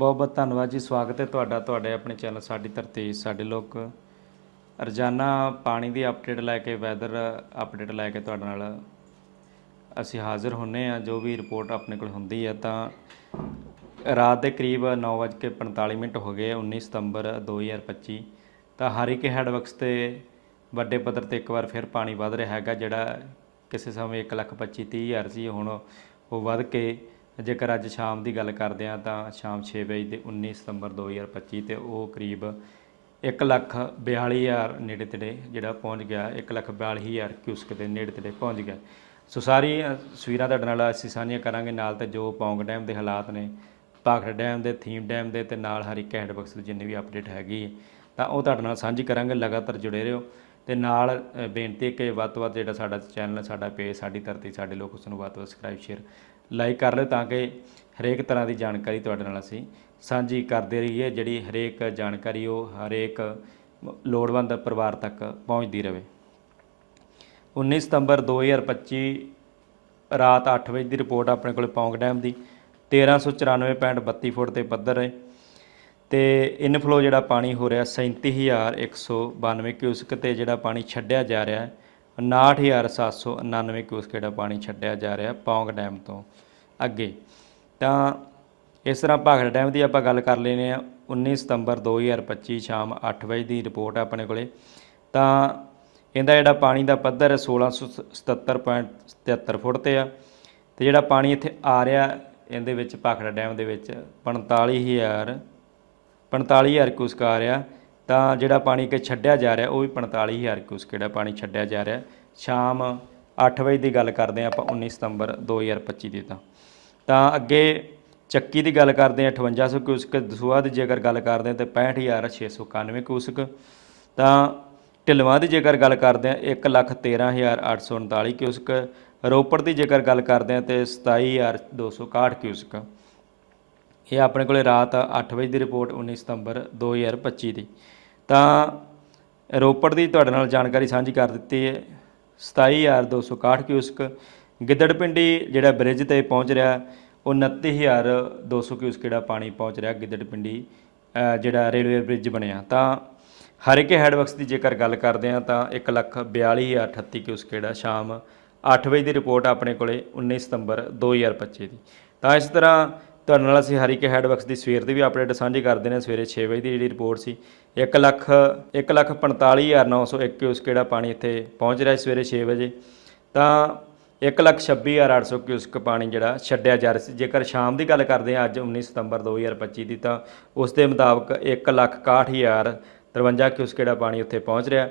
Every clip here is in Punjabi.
ਬਹੁਤ ਬਹੁਤ ਧੰਨਵਾਦ ਜੀ ਸਵਾਗਤ ਹੈ ਤੁਹਾਡਾ ਤੁਹਾਡੇ ਆਪਣੇ ਚੈਨਲ ਸਾਡੀ ਧਰਤੀ ਸਾਡੇ ਲੋਕ। ਰੋਜ਼ਾਨਾ ਪਾਣੀ ਦੀ ਅਪਡੇਟ ਲੈ ਕੇ ਵੈਦਰ ਅਪਡੇਟ ਲੈ ਕੇ ਤੁਹਾਡੇ ਨਾਲ ਅਸੀਂ ਹਾਜ਼ਰ ਹੁੰਨੇ ਆ ਜੋ ਵੀ ਰਿਪੋਰਟ ਆਪਣੇ ਕੋਲ ਹੁੰਦੀ ਹੈ ਤਾਂ ਰਾਤ ਦੇ ਕਰੀਬ 9:45 ਮਿੰਟ ਹੋ ਗਏ 19 ਸਤੰਬਰ 2025 ਤਾਂ ਹਰੀਕੇ ਹੈਡਵਰਕਸ ਤੇ ਵੱਡੇ ਪੱਧਰ ਤੇ ਇੱਕ ਵਾਰ ਫਿਰ ਪਾਣੀ ਵੱਧ ਰਿਹਾ ਹੈਗਾ ਜਿਹੜਾ ਕਿਸੇ ਸਮੇਂ 1,25,30 ਹਜ਼ਾਰ ਸੀ ਹੁਣ ਉਹ ਵੱਧ ਕੇ ਜੇਕਰ ਅੱਜ ਸ਼ਾਮ ਦੀ ਗੱਲ ਕਰਦੇ ਆ ਤਾਂ ਸ਼ਾਮ 6 ਵਜੇ ਦੇ 19 ਸਤੰਬਰ 2025 ਤੇ ਉਹ ਕਰੀਬ 1,42,000 ਨੇੜੇ ਤੇੜੇ ਜਿਹੜਾ ਪਹੁੰਚ ਗਿਆ 1,42,000 ਕਿਊਸਕ ਦੇ ਨੇੜੇ ਤੇੜੇ ਪਹੁੰਚ ਗਿਆ। ਸੋ ਸਾਰੀ ਤਸਵੀਰਾਂ ਤੁਹਾਡੇ ਨਾਲ ਅਸੀਂ ਸਾਂਝੀਆਂ ਕਰਾਂਗੇ। ਨਾਲ ਤੇ ਜੋ ਪੌਂਗ ਡੈਮ ਦੇ ਹਾਲਾਤ ਨੇ ਭਾਖੜਾ ਡੈਮ ਦੇ ਥੀਮ ਡੈਮ ਦੇ ਤੇ ਨਾਲ ਹਰੀਕੇ ਹੈਡਵਰਕਸ ਦੀ ਜਿੰਨੀ ਵੀ ਅਪਡੇਟ ਹੈਗੀ ਹੈ, ਤਾਂ ਉਹ ਤੁਹਾਡੇ ਨਾਲ ਸਾਂਝੀ ਕਰਾਂਗੇ। ਲਗਾਤਾਰ ਜੁੜੇ ਰਹੋ ਤੇ ਨਾਲ ਬੇਨਤੀ ਕਿ ਵੱਧ ਤੋਂ ਵੱਧ ਜਿਹੜਾ ਸਾਡਾ ਚੈਨਲ ਸਾਡਾ ਪੇਜ ਸਾਡੀ ਧਰਤੀ ਸਾਡੇ ਲੋਕ ਉਸ ਨੂੰ ਵੱਧ ਤੋਂ ਵੱਧ ਸਬਸਕ੍ਰਾਈਬ ਸ਼ੇਅਰ ਲਾਈਕ ਕਰ ਲਿਓ ਤਾਂ ਕਿ ਹਰੇਕ ਤਰ੍ਹਾਂ ਦੀ ਜਾਣਕਾਰੀ ਤੁਹਾਡੇ ਨਾਲ ਅਸੀਂ ਸਾਂਝੀ ਕਰਦੇ ਰਹੀਏ, ਜਿਹੜੀ ਹਰੇਕ ਜਾਣਕਾਰੀ ਉਹ ਹਰੇਕ ਲੋੜਵੰਦ ਪਰਿਵਾਰ ਤੱਕ ਪਹੁੰਚਦੀ ਰਹੇ 19 ਸਤੰਬਰ 2025 ਰਾਤ 8 ਵਜੇ ਦੀ ਰਿਪੋਰਟ ਆਪਣੇ ਕੋਲ ਪੌਂਗ ਡੈਮ ਦੀ 1394.32 ਫੁੱਟ ਤੇ ਪੱਧਰ ਹੈ ਤੇ ਇਨਫਲੋ ਜਿਹੜਾ ਪਾਣੀ ਹੋ ਰਿਹਾ 37192 ਕਿਊਸਕ ਤੇ ਜਿਹੜਾ ਪਾਣੀ ਛੱਡਿਆ ਜਾ ਰਿਹਾ ਹੈ 59799 ਕਿਊਸਕ ਜਿਹੜਾ ਪਾਣੀ ਛੱਡਿਆ ਜਾ ਰਿਹਾ ਪੌਂਗ ਡੈਮ ਤੋਂ ਅੱਗੇ। ਤਾਂ ਇਸ ਤਰ੍ਹਾਂ ਭਾਖੜਾ ਡੈਮ ਦੀ ਆਪਾਂ ਗੱਲ ਕਰ ਲੈਨੇ ਆ 19 ਸਤੰਬਰ 2025 ਸ਼ਾਮ 8 ਵਜੇ ਦੀ ਰਿਪੋਰਟ ਆ ਆਪਣੇ ਕੋਲੇ। ਤਾਂ ਇਹਦਾ ਜਿਹੜਾ ਪਾਣੀ ਦਾ ਪੱਧਰ ਹੈ 1677.73 ਫੁੱਟ ਤੇ ਆ। ਤੇ ਜਿਹੜਾ ਪਾਣੀ ਇੱਥੇ ਆ ਰਿਹਾ ਇਹਦੇ ਵਿੱਚ ਭਾਖੜਾ ਡੈਮ ਦੇ ਵਿੱਚ 45000 45000 ਕਿਊਸਕ ਆ ਰਿਹਾ। ਤਾਂ ਜਿਹੜਾ ਪਾਣੀ ਕਿ ਛੱਡਿਆ ਜਾ ਰਿਹਾ, ਉਹ ਵੀ 45000 ਕਿਊਸਕ ਜਿਹੜਾ ਪਾਣੀ ਛੱਡਿਆ ਜਾ ਰਿਹਾ। ਸ਼ਾਮ 8 ਵਜੇ ਦੀ ਗੱਲ ਕਰਦੇ ਹਾਂ ਆਪਾਂ 19 ਸਤੰਬਰ 2025 ਦੀ ਤਾਂ। ਤਾਂ ਅੱਗੇ ਚੱਕੀ ਦੀ ਗੱਲ ਕਰਦੇ ਹਾਂ 5800 ਕਿਊਸਕ ਦਸੂਆ ਦੀ ਜੇਕਰ ਗੱਲ ਕਰਦੇ ਹਾਂ, ਤੇ 65691 ਕਿਊਸਕ। ਤਾਂ ਢਿਲਵਾਂ ਦੀ ਜੇਕਰ ਗੱਲ ਕਰਦੇ ਹਾਂ 113839 ਕਿਊਸਕ। ਰੋਪੜ ਦੀ ਜੇਕਰ ਗੱਲ ਕਰਦੇ ਹਾਂ, ਤੇ 27261 ਕਿਊਸਕ। ਇਹ ਆਪਣੇ ਕੋਲੇ ਰਾਤ 8 ਵਜੇ ਦੀ ਰਿਪੋਰਟ 19 ਸਤੰਬਰ 2025 ਦੀ। ਤਾਂ ਰੋਪੜ ਦੀ ਤੁਹਾਡੇ ਨਾਲ ਜਾਣਕਾਰੀ ਸਾਂਝੀ ਕਰ ਦਿੱਤੀ ਹੈ। 27261 ਕਿਊਸਕ। ਗਿੱਦੜਪਿੰਡੀ ਜਿਹੜਾ ਬ੍ਰਿਜ ਤੇ ਪਹੁੰਚ ਰਿਹਾ, ਉਹ 29200 ਕਿਊਸਕ ਜਿਹੜਾ ਪਾਣੀ ਪਹੁੰਚ ਰਿਹਾ ਗਿੱਦੜ ਪਿੰਡੀ ਜਿਹੜਾ ਰੇਲਵੇ ਬ੍ਰਿਜ ਬਣਿਆ। ਤਾਂ ਹਰੀਕੇ ਹੈਡਵਰਕਸ ਦੀ ਜੇਕਰ ਗੱਲ ਕਰਦੇ ਹਾਂ, ਤਾਂ 142038 ਕਿਊਸਕ ਜਿਹੜਾ ਸ਼ਾਮ 8 ਵਜੇ ਦੀ ਰਿਪੋਰਟ ਆਪਣੇ ਕੋਲੇ 19 ਸਤੰਬਰ 2025 ਦੀ। ਤਾਂ ਇਸ ਤਰ੍ਹਾਂ ਤੁਹਾਡੇ ਨਾਲ ਅਸੀਂ ਹਰੀਕੇ ਹੈਡਵਰਕਸ ਦੀ ਸਵੇਰ ਦੀ ਵੀ ਅਪਡੇਟ ਸਾਂਝੀ ਕਰਦੇ ਨੇ ਸਵੇਰੇ 6 ਵਜੇ ਦੀ ਜਿਹੜੀ ਰਿਪੋਰਟ ਸੀ। 1 ਲੱਖ 1 ਲੱਖ 45901 ਕਿਊਸਕ ਜਿਹੜਾ ਪਾਣੀ ਇੱਥੇ ਪਹੁੰਚ ਰਿਹਾ ਸਵੇਰੇ 6 ਵਜੇ। ਤਾਂ 1 ਲੱਖ 26800 ਕਿਊਸਕ ਪਾਣੀ ਜਿਹੜਾ ਛੱਡਿਆ ਜਾ ਰਿਹਾ ਸੀ। ਜੇਕਰ ਸ਼ਾਮ ਦੀ ਗੱਲ ਕਰਦੇ ਹਾਂ, ਅੱਜ 19 ਸਤੰਬਰ 2025 ਦੀ, ਤਾਂ ਉਸ ਦੇ ਮੁਤਾਬਕ 1 ਲੱਖ 61053 ਕਿਊਸਕ ਜਿਹੜਾ ਪਾਣੀ ਉੱਥੇ ਪਹੁੰਚ ਰਿਹਾ।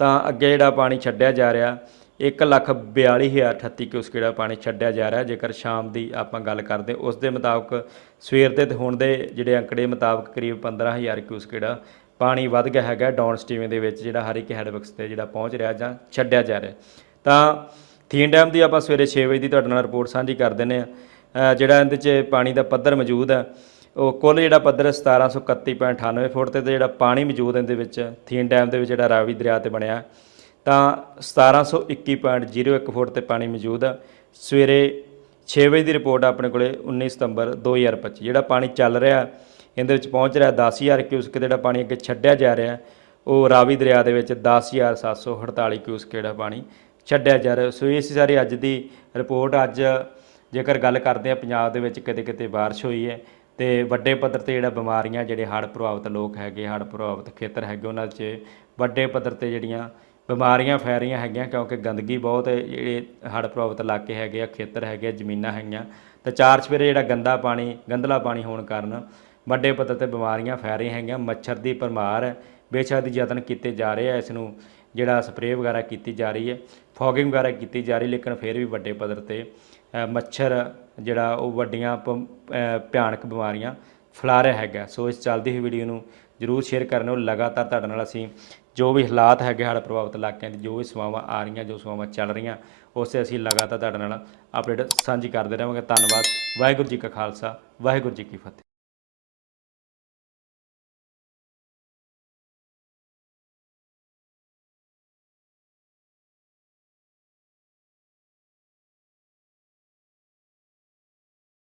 ਤਾਂ ਅੱਗੇ ਜਿਹੜਾ ਪਾਣੀ ਛੱਡਿਆ ਜਾ ਰਿਹਾ 1 ਲੱਖ 42038 ਕਿਊਸਕ ਜਿਹੜਾ ਪਾਣੀ ਛੱਡਿਆ ਜਾ ਰਿਹਾ ਜੇਕਰ ਸ਼ਾਮ ਦੀ ਆਪਾਂ ਗੱਲ ਕਰਦੇ, ਉਸ ਦੇ ਮੁਤਾਬਕ ਸਵੇਰ ਦੇ ਤੇ ਹੁਣ ਦੇ ਜਿਹੜੇ ਅੰਕੜੇ ਮੁਤਾਬਕ ਕਰੀਬ 15000 ਕਿਊਸਕ ਜਿਹੜਾ ਪਾਣੀ ਵੱਧ ਗਿਆ ਹੈਗਾ ਡਾਊਨ ਸਟ੍ਰੀਮ ਦੇ ਵਿੱਚ ਜਿਹੜਾ ਹਰੀਕੇ ਹੈਡਵਰਕਸ ਤੇ ਜਿਹੜਾ ਪਹੁੰਚ ਰਿਹਾ ਜਾਂ ਛੱਡਿਆ ਜਾ ਰਿਹਾ ਤਾਂ ਥੀਨ ਡੈਮ ਦੀ ਆਪਾਂ ਸਵੇਰੇ 6 ਵਜੇ ਦੀ ਤੁਹਾਡੇ ਨਾਲ ਰਿਪੋਰਟ ਸਾਂਝੀ ਕਰ ਦਿੰਨੇ ਆ ਜਿਹੜਾ ਇਹਦੇ 'ਚ ਪਾਣੀ ਦਾ ਪੱਧਰ ਮੌਜੂਦ ਹੈ, ਉਹ ਕੁੱਲ ਜਿਹੜਾ ਪੱਧਰ ਹੈ 1731.98 ਫੁੱਟ ਤੇ ਤੇ ਜਿਹੜਾ ਪਾਣੀ ਮੌਜੂਦ ਇਹਦੇ ਵਿੱਚ ਥੀਨ ਡੈਮ ਦੇ ਵਿੱਚ ਜਿਹੜਾ ਰਾਵੀ ਦਰਿਆ ਤੇ ਬਣਿਆ। ਤਾਂ 1721.01 ਫੁੱਟ ਤੇ ਪਾਣੀ ਮੌਜੂਦ ਆ। ਸਵੇਰੇ 6 ਵਜੇ ਦੀ ਰਿਪੋਰਟ ਆਪਣੇ ਕੋਲੇ 19 ਸਤੰਬਰ 2025 ਜਿਹੜਾ ਪਾਣੀ ਚੱਲ ਰਿਹਾ, ਇਹਦੇ ਵਿੱਚ ਪਹੁੰਚ ਰਿਹਾ 10000 ਕਿਊਸਕ ਜਿਹੜਾ ਪਾਣੀ ਅੱਗੇ ਛੱਡਿਆ ਜਾ ਰਿਹਾ, ਉਹ ਰਾਵੀ ਦਰਿਆ ਦੇ ਵਿੱਚ 10748 ਕਿਊਸਕ ਜਿਹੜਾ ਪਾਣੀ ਛੱਡਿਆ ਜਾ ਰਿਹਾ। ਸੋ ਇਸ ਸਾਰੀ ਅੱਜ ਦੀ ਰਿਪੋਰਟ, ਅੱਜ ਜੇਕਰ ਗੱਲ ਕਰਦੇ ਆ ਪੰਜਾਬ ਦੇ ਵਿੱਚ ਕਿਤੇ ਕਿਤੇ ਬਾਰਿਸ਼ ਹੋਈ ਹੈ ਤੇ ਵੱਡੇ ਪੱਧਰ ਤੇ ਜਿਹੜਾ ਬਿਮਾਰੀਆਂ, ਜਿਹੜੇ ਹੜ੍ਹ ਪ੍ਰਭਾਵਿਤ ਲੋਕ ਹੈਗੇ ਹੜ੍ਹ ਪ੍ਰਭਾਵਿਤ ਖੇਤਰ ਹੈਗੇ, ਉਹਨਾਂ 'ਚ ਵੱਡੇ ਪੱਧਰ ਤੇ ਜਿਹੜੀਆਂ ਬਿਮਾਰੀਆਂ ਫੈਲ ਰਹੀਆਂ ਹੈਗੀਆਂ ਕਿਉਂਕਿ ਗੰਦਗੀ ਬਹੁਤ ਹੈ, ਜਿਹੜੇ ਹੜ੍ਹ ਪ੍ਰਭਾਵਿਤ ਇਲਾਕੇ ਹੈਗੇ ਆ ਖੇਤਰ ਹੈਗੇ ਆ ਜ਼ਮੀਨਾਂ ਹੈਗੀਆਂ। ਤੇ ਚਾਰ ਚਫੇਰੇ ਜਿਹੜਾ ਗੰਦਾ ਪਾਣੀ ਗੰਦਲਾ ਪਾਣੀ ਹੋਣ ਕਾਰਨ ਵੱਡੇ ਪੱਧਰ ਤੇ ਬਿਮਾਰੀਆਂ ਫੈਲ ਰਹੀਆਂ ਹੈਗੀਆਂ ਮੱਛਰ ਦੀ ਭਰਮਾਰ ਹੈ ਬੇਸ਼ੱਕ ਦੀ ਯਤਨ ਕੀਤੇ ਜਾ ਰਹੇ ਆ ਇਸ ਨੂੰ ਜਿਹੜਾ ਸਪਰੇਅ ਵਗੈਰਾ ਕੀਤੀ ਜਾ ਰਹੀ ਹੈ ਫੋਗਿੰਗ ਵਗੈਰਾ ਕੀਤੀ ਜਾ ਰਹੀ ਲੇਕਿਨ ਫਿਰ ਵੀ ਵੱਡੇ ਪੱਧਰ ਤੇ ਮੱਛਰ ਜਿਹੜਾ ਉਹ ਵੱਡੀਆਂ ਪ- ਭਿਆਨਕ ਬਿਮਾਰੀਆਂ ਫੈਲਾ ਰਿਹਾ ਹੈਗਾ। ਸੋ ਇਸ ਚੱਲਦੀ ਹੋਈ ਵੀਡੀਓ ਨੂੰ ਜਰੂਰ ਸ਼ੇਅਰ ਕਰਨੋ ਲਗਾਤਾਰ ਤੁਹਾਡੇ ਨਾਲ ਅਸੀਂ ਜੋ ਵੀ ਹਾਲਾਤ ਹੈਗੇ ਹੜ੍ਹ ਪ੍ਰਭਾਵਿਤ ਇਲਾਕਿਆਂ ਦੀ, ਜੋ ਵੀ ਸੇਵਾਵਾਂ ਆ ਰਹੀਆਂ, ਜੋ ਸੇਵਾਵਾਂ ਚੱਲ ਰਹੀਆਂ, ਉਸੇ ਅਸੀਂ ਲਗਾਤਾਰ ਤੁਹਾਡੇ ਨਾਲ ਅਪਡੇਟ ਸਾਂਝੀ ਕਰਦੇ ਰਹਾਂਗੇ। ਧੰਨਵਾਦ। ਵਾਹਿਗੁਰੂ ਜੀ ਕਾ ਖਾਲਸਾ, ਵਾਹਿਗੁਰੂ ਜੀ ਕੀ ਫਤਿਹ।